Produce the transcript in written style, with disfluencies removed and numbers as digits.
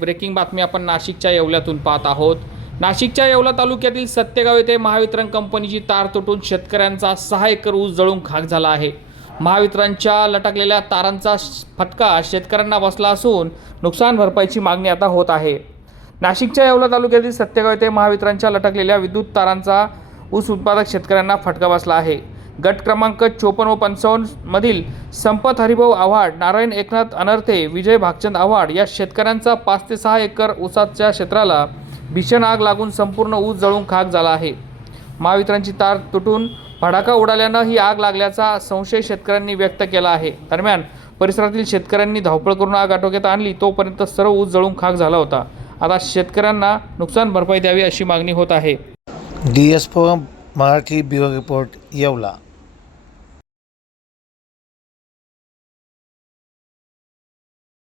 Breaking बातमी आपण नाशिकच्या येवल्यातून पाहत आहोत। नाशिकच्या येवला तालुक्यातील सत्यगाव येथे महावितरण कंपनीची तार तुटून शेतकऱ्यांचा 6 एकर ऊस जळून खाक झाला आहे। महावितरणच्या लटकलेल्या तारांचा फटका शेतकऱ्यांना बसला असून नुकसान भरपाईची मागणी आता होत आहे। नाशिकच्या येवला तालुक्यातील सत्यगाव येथे महावितरणच्या लटकलेल्या विद्युत तारांचा ऊस उत्पादक शेतकऱ्यांना फटका बसला आहे। गट क्रमांक 54 व 55 मधील संपत हरिभाऊ आव्हाड, नारायण एकनाथ अनर्थे, विजय भागचंद आव्हाड या शेतकऱ्यांचा 5 ते 6 एकर ऊसाच्या क्षेत्राला भीषण आग लागून संपूर्ण ऊस जळून खाक झाला आहे। महावितरणची तार तुटून भडाका उडाल्यानं ही आग लागल्याचा संशय शेतकऱ्यांनी व्यक्त केला आहे। दरम्यान परिसरातील शेतकऱ्यांनी धावपळ करून आग आटोक्यात आणली, तोपर्यंत सर्व ऊस जळून खाक झाला होता। आता शेतकऱ्यांना नुकसान भरपाई द्यावी अशी मागणी होत आहे। DS Marathi bureau report Yeola.